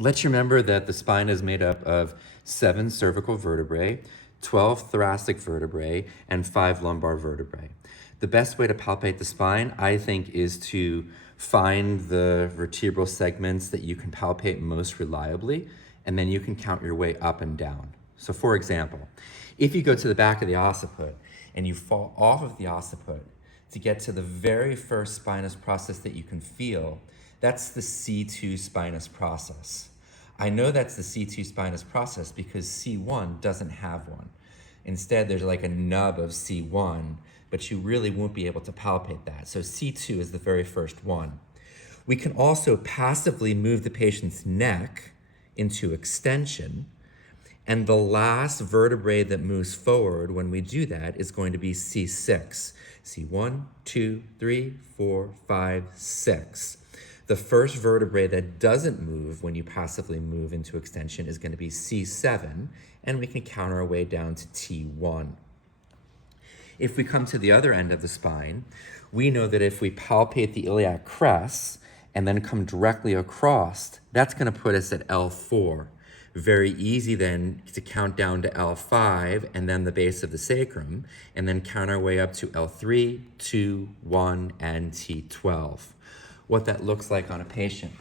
Let's remember that the spine is made up of 7 cervical vertebrae, 12 thoracic vertebrae, and 5 lumbar vertebrae. The best way to palpate the spine, I think, is to find the vertebral segments that you can palpate most reliably, and then you can count your way up and down. So for example, if you go to the back of the occiput and you fall off of the occiput to get to the very first spinous process that you can feel, that's the C2 spinous process. I know that's the C2 spinous process because C1 doesn't have one. Instead, there's like a nub of C1, but you really won't be able to palpate that. So C2 is the very first one. We can also passively move the patient's neck into extension, and the last vertebrae that moves forward when we do that is going to be C6. C1, 2, 3, 4, 5, 6. The first vertebrae that doesn't move when you passively move into extension is going to be C7, and we can count our way down to T1. If we come to the other end of the spine, we know that if we palpate the iliac crest and then come directly across, that's going to put us at L4. Very easy then to count down to L5 and then the base of the sacrum, and then count our way up to L3, 2, 1, and T12. What that looks like on a patient.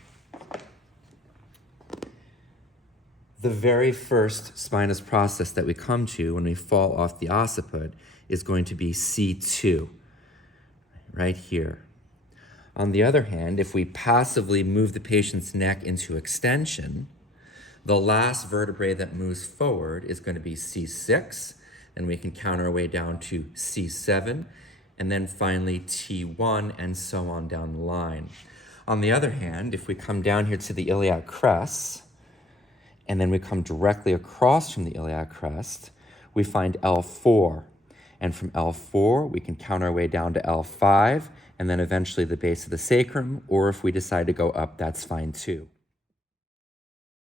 The very first spinous process that we come to when we fall off the occiput is going to be C2, right here. On the other hand, if we passively move the patient's neck into extension, the last vertebrae that moves forward is going to be C6, and we can count our way down to C7, and then finally T1, and so on down the line. On the other hand, if we come down here to the iliac crest, and then we come directly across from the iliac crest, we find L4. And from L4, we can count our way down to L5, and then eventually the base of the sacrum, or if we decide to go up, that's fine too.